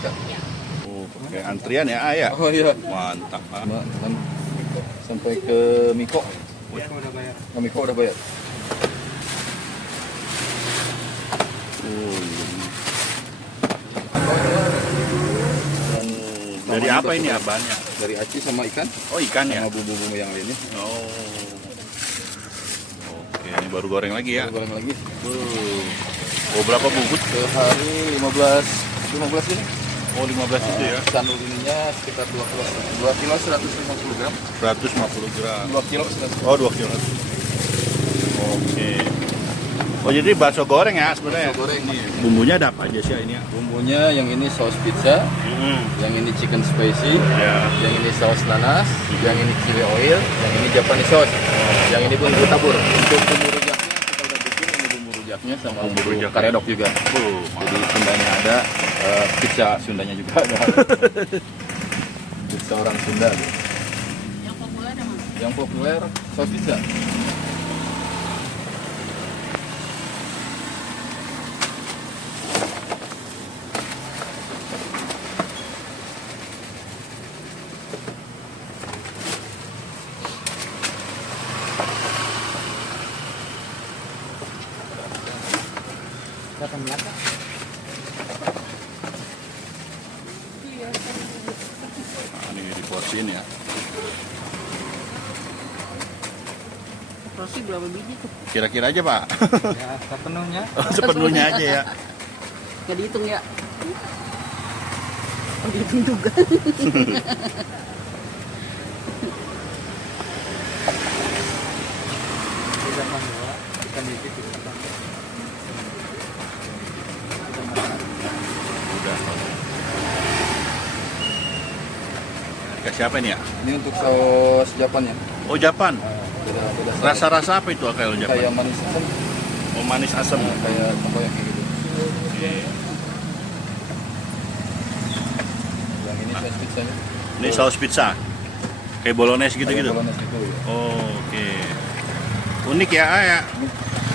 ikan. Oh, pakai antrian ya, ah, ya? Oh iya. Mantap, ah. Sampai ke Miko. Miko udah bayar. Dari apa ini abannya? Dari aci sama ikan. Oh, ikan ya? Sama bumbu-bumbu yang lainnya. Oh. Oke, ini baru goreng lagi ya? Goreng lagi. Oh, berapa bungkus? Sehari 15 ini. Oh, 15 itu ya? Sanul ininya sekitar 2 kilo 150 gram. 150 gram. 2 kilo 150. Oh, 2 kilo. Oke. Oh, jadi bakso goreng ya sebenarnya? Bakso goreng nih. Bumbunya ada apa aja sih ini ya? Bumbunya yang ini saus pizza, yang ini chicken spicy, Ya. yang ini saus nanas, yang ini chili oil, yang ini Japanese sauce, yang ini bumbu tabur. Untuk bumbu rujaknya kita udah bikin ini bumbu rujaknya sama Bumbu bumbu rujak. karedok juga. Jadi Sundanya ada, pizza Sundanya juga ada. Pizza orang Sunda. Yang populer yang mana? Yang populer saus pizza. Nah, ini diporsiin ya. Rossi berapa biji tuh? Kira-kira aja, Pak. Ya, sepenuhnya. Oh, sepenuhnya aja ya. Gak dihitung ya? Oh, dihitung juga. Udah. Dikasih apa ini ya? Ini untuk saus Japan ya. Oh, Japan. Beda Rasa-rasa apa itu kalau Japan? kayak manis asam, Oh, manis asam. kayak tempoyak kayak gitu. Oke. Yang ini saus pizzanya. Ini saus pizza. Kayak bolognese Kayak gitu-gitu. bolognese gitu ya. Oh, oke. Unik ya, ah, ya.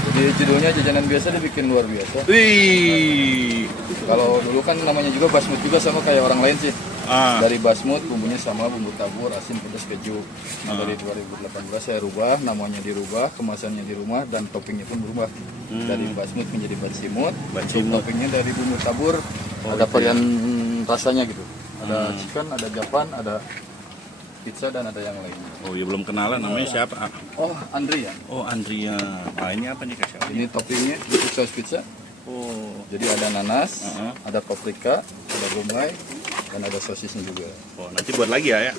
Jadi judulnya jajanan biasa dibikin luar biasa. Wih. Kalau dulu kan namanya juga basmut juga sama kayak orang lain sih. Ah. Dari basmut bumbunya sama bumbu tabur, asin, pedas, keju. Nah, dari 2018 saya rubah, namanya dirubah, kemasannya di rumah dan toppingnya pun berubah. Dari basmut menjadi batsimut. Batsimut. Toppingnya dari bumbu tabur. Ada gitu varian rasanya gitu. Ada chicken, ada Japan, ada pizza dan ada yang lain. Oh, ya belum kenalan namanya siapa? Ah. Oh, Andri ya. Oh, Andrea. Nah, ini apa nih kasih apa? Ini toppingnya untuk saus pizza. Oh. Jadi ada nanas, Uh-huh. ada paprika, ada gomay, dan ada sosisnya juga. Oh, nanti buat lagi ya, ya.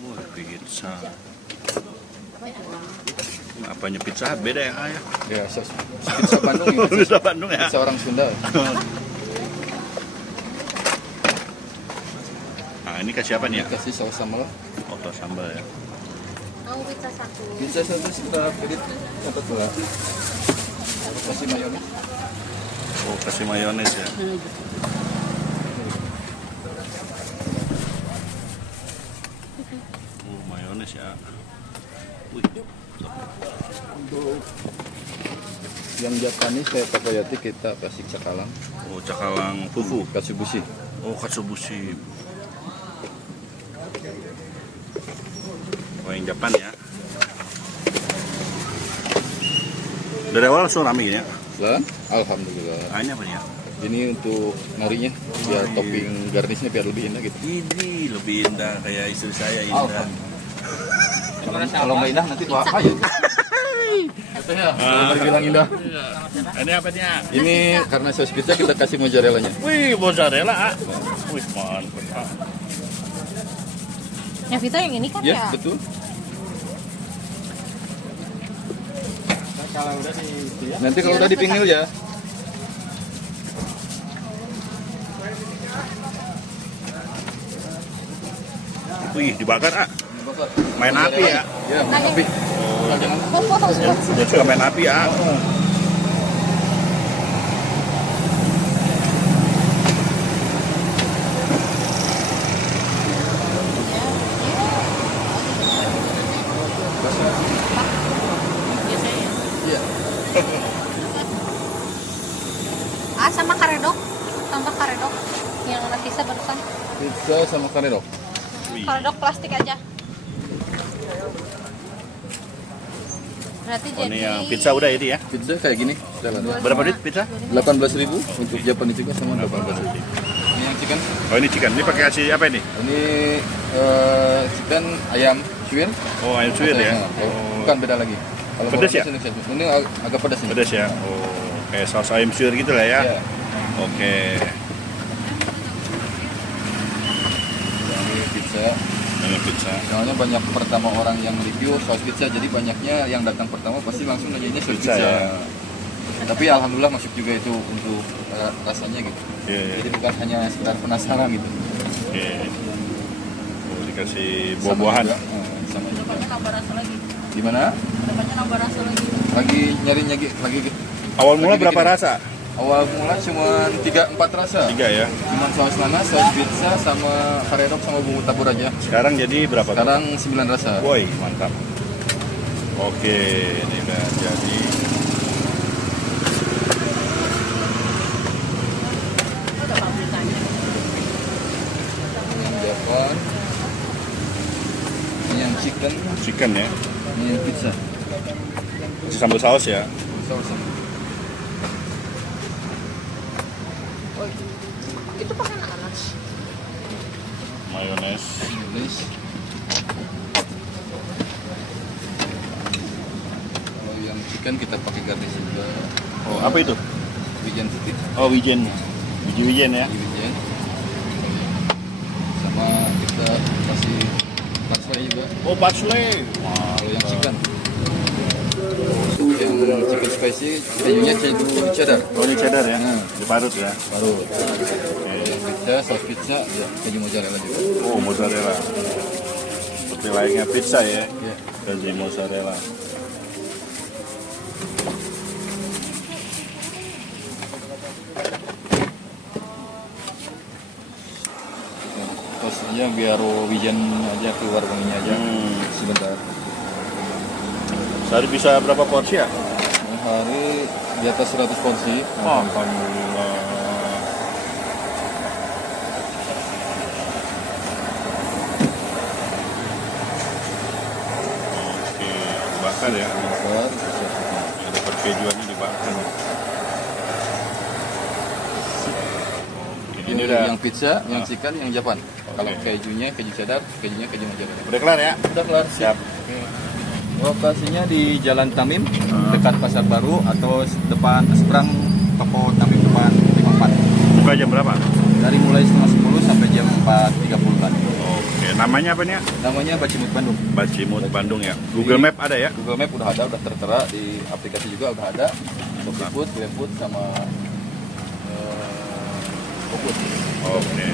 Oh, pizza. Apanya pizza Hut? Beda ya, ah, ya? Ya, pizza Bandung ya. Pizza Bandung ya. Pizza orang Sunda. Nah, ini kasih apa nih ya? Kasih saus sambal. Oh, saus sambal ya. Mau pizza satu. Pizza satu sekitar edit catat pula. Kasih mayones. Oh, kasih mayones ya. Oh, mayones ya. Wih. Yang Japanese kayak takoyaki kita kasih cakalang. Oh, cakalang fufu. Katsubushi. Oh, katsubushi. Oh, yang Japan ya. Dari awal langsung rame gini ya. Dan alhamdulillah. Ah, ini apa nih ya? Ini untuk narinya biar topping garnisnya biar lebih indah gitu. Ini lebih indah kayak istri saya indah. Kalau nggak indah nanti doa aja. Katanya kalau bilang indah. Ini apa nih? Ini karena saus pizza kita kasih mozzarella-nya. Wih, mozzarella. Ah. Wih, mantap. Yang pizza yang ini kan Ya, ya? betul. Nanti kalau udah dipinggil ya. Wih, dibakar ah. Bakar. Main api ya. Ya, main api. Jangan. Dia suka main api ya. Iya. sama karedok. Tambah karedok. Yang Nafisa barusan. Pizza sama karedok. Wih. Karedok plastik aja. Berarti Oh, jadi ini yang pizza udah ini ya. Pizza kayak gini. Sudah ada. Berapa duit pizza? 18.000 untuk Japanese juga sama 18.000. Ini yang chicken. Oh ini chicken. Ini pakai kasih apa ini? Ini chicken ayam suwir. Oh ayam suwir ya. Bukan beda lagi. Kalau Pedas ya? Ini agak pedas ini. Pedas ya. Oh kayak saus ayam suwir gitu lah ya. Ya. Oke. Ini pizza. Ini pizza. Soalnya banyak pertama orang yang review saus pizza, jadi banyaknya yang datang pertama pasti langsung nanyanya saus Pizza, pizza. ya. Tapi alhamdulillah masuk juga itu untuk rasanya gitu. Oke. Jadi bukan hanya sekedar penasaran gitu. Oke. Oh, dikasih Sama buah-buahan. juga, sama juga. banyak nambah rasa lagi. Gimana? Ada banyak nambah rasa lagi. Lagi nyari lagi gitu. Awal mula Lagi berapa bikin. rasa? Awal mula cuma 3-4 rasa. 3 ya. Cuman saus nanas, saus pizza, sama karedok sama bumbu tabur aja. Sekarang jadi berapa? tuh? Sekarang 9 rasa. Woi, mantap. Oke, ini udah jadi. Udah pabrikannya. Ini yang Jepang. Ini yang chicken, Chicken ya. ini yang pizza. Kasih sambal saus ya. Sausnya. Itu pakai nanas. Mayones. English. Kalau yang chicken kita pakai garnish juga. Oh, apa itu? Wijen putih. Oh, wijen. Biji wijen ya. Wijen. Sama kita kasih parsley juga. Oh, parsley. Kalau yang chicken. Untuk yang chicken spicy, kejunya keju cheddar. Oh, ini cheddar ya. Nah. Diparut ya. Baru. Yang pizza, saus pizza, ya, keju mozzarella juga. Oh, mozzarella. Seperti layaknya pizza ya. Ya. Kasih mozzarella. Terus aja biar wijen aja keluar wanginya aja. Sebentar. Sehari bisa berapa porsi ya? Hari di atas 100 porsi. Oh, alhamdulillah. Oke, dibakar ya. Bakar. Dapat kejuannya dibakar. Oke, ini udah Yang pizza, yang chicken, yang Japan. Kalau Oke. kejunya keju cheddar, kejunya keju mozzarella. udah kelar ya? Udah kelar. Siap. Lokasinya di Jalan Tamim, dekat Pasar Baru atau depan seberang toko Tamim depan 54. Buka jam berapa? Dari mulai setengah 10 sampai jam 4.30-an. Oke, namanya apa nih ya? Namanya Bacimut Bandung. Bacimut Bandung ya. Google Map ada ya? Google Map udah ada, udah tertera di aplikasi juga udah ada. GoFood, GrabFood sama GoFood. Oke.